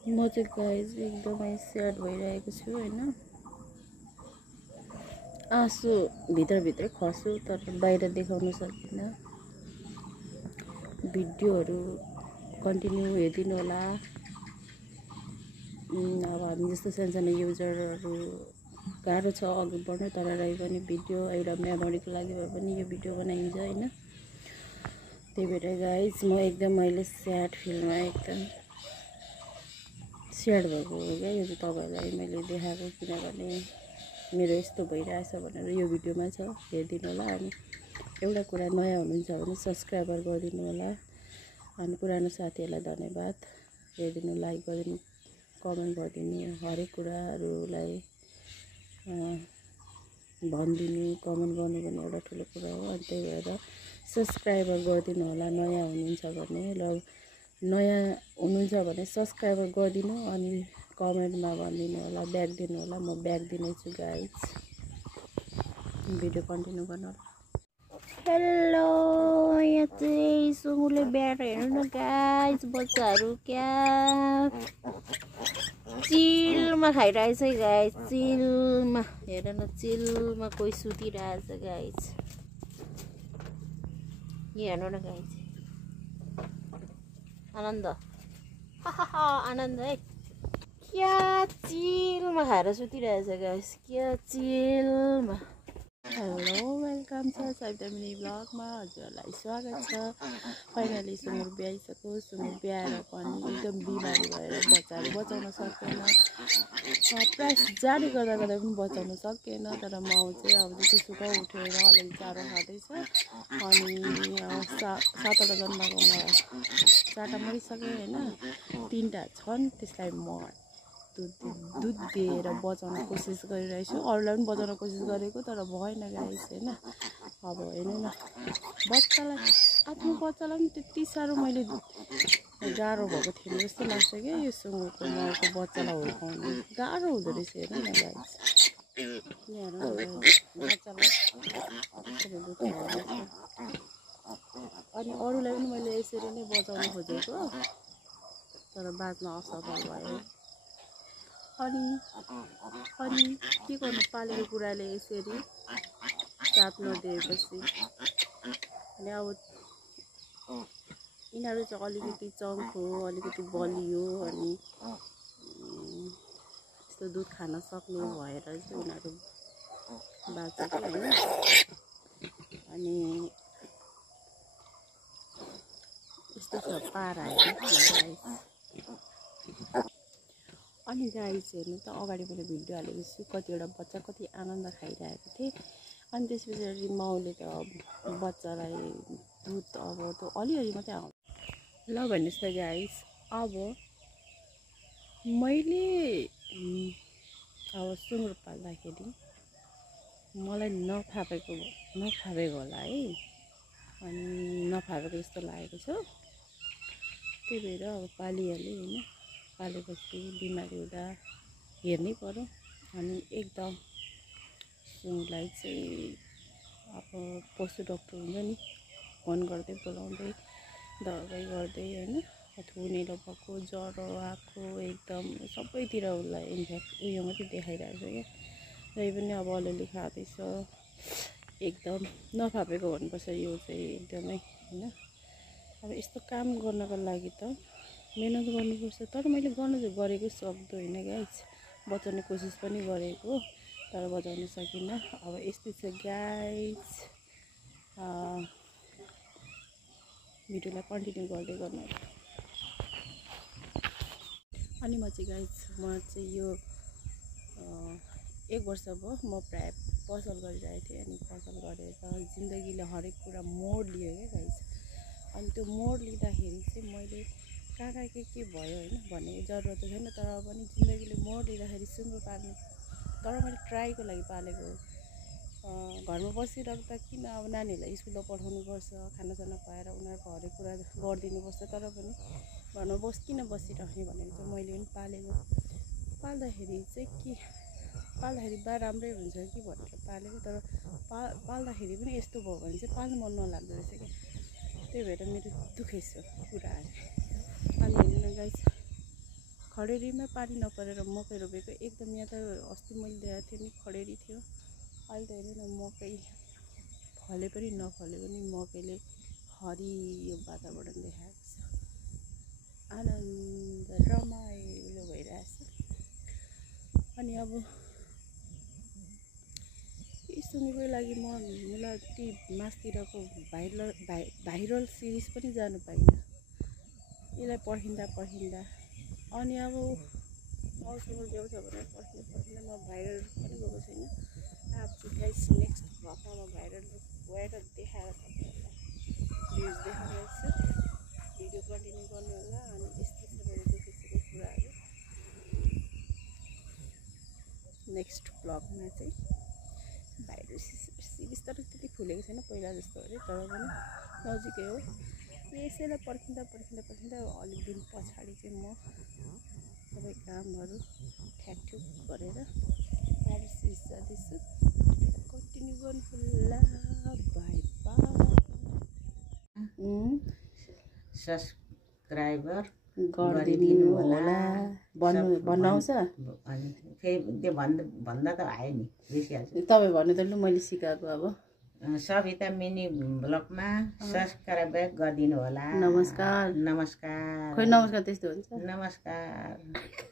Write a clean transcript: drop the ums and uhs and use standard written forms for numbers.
म चाहिँ गाइज एकदमै स्याड भइरहेको छु होइन। आँसु भित्रभित्रै खस्छु तर बाहिर देखाउन सकिनँ। भिडियोहरू कन्टिन्यू हेरिदिनु होला। अब हामी जस्तो सानसानो युजरहरू गाह्रो छ अघि बढ्नु, तर रही पनि भिडियो एउटा मेमोरीको लागि भए पनि यो भिडियो बनाइन्छ होइन। त्यही भएर गाइज म एकदम अहिले स्याड फिलमा एकदम स्याड भएको हो क्या। यो चाहिँ तपाईँहरूलाई मैले देखाएको, किनभने मेरो यस्तो भइरहेछ भनेर यो भिडियोमा छ, हेरिदिनु होला। अनि एउटा कुरा, नयाँ हुनुहुन्छ भने सब्सक्राइबर गरिदिनु होला। अनि पुरानो साथीहरूलाई धन्यवाद, हेरिदिनु, लाइक गरिदिनु, कमेन्ट गरिदिनु, हरेक कुराहरूलाई भनिदिनु। कमेन्ट गर्नु पनि एउटा ठुलो कुरा हो। अनि त्यही भएर सब्सक्राइबर गरिदिनु होला नयाँ हुनुहुन्छ भने। र नयाँ हुनुहुन्छ भने सब्सक्राइबर गरिदिनु अनि कमेन्टमा भनिदिनु होला, ब्याक दिनु होला। म ब्याक दिनेछु गाइज। भिडियो कन्टिन्यू गर्नु होला। हेलो, यहाँ चाहिँ सुँगुरले ब्याएर हेर्नु न गाइज, बच्चाहरू क्या चिलमा खाइरहेछ है गाइज। चिलमा हेर न, चिलमा कोही सुतिरहेछ गाइज। यहाँ हेर्नु न गाइज, आनन्द आनन्द है। क्या चिलमा खाएर सुतिरहेछ गाइज, क्या चिलमा। हेलो, वेलकम छ साइदामिनी ब्लगमा, हजुरहरूलाई स्वागत छ। फाइनली सुँगुर ब्याइसक्यो। सुँगुर ब्याएर पनि एकदम बिमारी भएर बच्चाहरू बचाउन सकेन। प्राइस जारी गर्दा पनि बचाउन सकेन। तर माउ चाहिँ अब दुःख उठेर अलिअलि चारो खाँदैछ। अनि 7वटा जन्माकोमा 4टा मरिसक्यो होइन, 3टा छन्। त्यसलाई म दुध दिएर बचाउन कोसिस गरिरहेछु। अरूलाई पनि बचाउन कोसिस गरेको, तर भएन गाइस होइन। अब हेर्नु न, बच्चालाई, आफ्नो बच्चालाई पनि त्यति साह्रो मैले गाह्रो भएको थिएन जस्तो लाग्छ क्या। यो सुँगुरको माउको बच्चालाई हुर्काउनु गाह्रो हुँदो रहेछ, हेर्नु न गाइस। यहाँ बच्चालाई अनि अरूलाई पनि मैले यसरी नै बचाउन खोजेको, तर बाँच्न असफल भयो। अनि के गर्नु, पालेको कुराले यसरी साथ नदिएपछि। अनि अब यिनीहरू चाहिँ अलिकति चङ्खो, अलिकति बलियो, अनि यस्तो दुध खान सक्ने भएर चाहिँ उनीहरू बाँचेको होइन। अनि यस्तो छ पारा होइन गाइस। अनि गाइस हेर्नु त, अगाडि मैले भिडियो हालेको छु, कतिवटा बच्चा कति आनन्द खाइरहेको थिएँ। अनि त्यस पछाडि माउले त बच्चालाई दुध अब त अलिअलि मात्रै आउँछ। ल भन्नुहोस् त गाइस, अब मैले अब सुँगुर पाल्दाखेरि मलाई नफापेको होला है। अनि नफापेको जस्तो लागेको छ। त्यही भएर अब पालिहालेँ होइन। पालेपछि बिमारी हुँदा हेर्नै पर्यो। अनि एकदम सुँगुरलाई चाहिँ अब पशु डक्टर हुन्छ नि, फोन गर्दै बोलाउँदै दबाई गर्दै होइन, थुनिलो भएको, ज्वरो आएको, एकदम सबैतिर उसलाई उयो मात्रै देखाइरहेको छ क्या। त्यही पनि अब अलिअलि खाँदैछ। एकदम नफापेको भन्नुपर्छ यो चाहिँ एकदमै होइन। अब यस्तो काम गर्नको लागि त मेहनत गर्नुपर्छ। तर मैले गर्न चाहिँ गरेको सक्दो होइन गाइस। बचाउने कोसिस पनि गरेको, तर बचाउन सकिनँ। अब यस्तै छ गाइस। भिडियोलाई कन्टिन्यू गर्दै गर्नु। अनि म चाहिँ यो 1 वर्ष भयो म प्रायः पसल गरिरहेको थिएँ। अनि पसल गरेर जिन्दगीले हरेक कुरा मोड लियो क्या गाइस। अनि त्यो मोड लिँदाखेरि चाहिँ मैले कहाँ के भयो होइन भन्ने जरुरत छैन, तर पनि जिन्दगीले मोड लिँदाखेरि सुँगुर पाल्नु, तर मैले ट्राईको लागि पालेको। घरमा बसिराख्दा किन, अब नानीहरूलाई स्कुलमा पठाउनुपर्छ, खानासाना खुवाएर उनीहरूको हरेक कुरा गरिदिनुपर्छ, तर पनि घरमा किन बसिराख्ने भनेर चाहिँ मैले पनि पालेको। पाल्दाखेरि चाहिँ पाल्दाखेरि बा राम्रै हुन्छ कि भनेर पालेको, तर पाल्दाखेरि पनि यस्तो भयो भने चाहिँ पाल्नु मन नलाग्दो रहेछ क्या। त्यही भएर मेरो दुःखै छ कुराहरू। अनि हेर्नु न गाइस, खडेरीमा पानी नपरेर मकै रोपेको एकदम यहाँ त अस्ति मैले देखाएको थिएँ नि खडेरी थियो अहिले त हेर्नु न मकै फले पनि नफले पनि मकैले हरियो वातावरण देखाएको छ आनन्द रमाइलो भइरहेछ अनि अब सुनेको लागि म मलाई ती मासतिरको भाइरल सिरिज पनि जानु पाइनँ यसलाई पढिँदा अनि अब मौसम जो छ भने पढ्दा म भाइरल पनि गएको छैन अब गाइस नेक्स्ट भ्लगमा म भाइरल गएर देखाएर तपाईँहरूलाई भ्युज देखाउनेछु भिडियो कन्टिन्यू गर्नु होला अनि यस्तै छ मेरो दुःखेको कुराहरू नेक्स्ट भ्लगमा चाहिँ भाइरल सिरिज तर त्यति फुलेको छैन पहिला जस्तो अरे तर पनि नजिकै हो यसैलाई पर्खिँदा अलिक दिन पछाडि चाहिँ म सबै कामहरू ठ्याकठुक गरेर भाइरल सिरिज जाँदैछु कन्टिन्यू गर्नु होला बाई सब्सक्राइबर गरिदिनु होला भन्नु आउँछ अनि फेरि त्यो भन्दा त आयो नि बिर्सिहाल्छु तपाईँ भन्नु त लु मैले सिकाएको अब सविता मिनी ब्लगमा सब्सक्राइब गरिदिनु होला नमस्कार नमस्कार खोइ नमस्कार त्यस्तो हुन्छ नमस्कार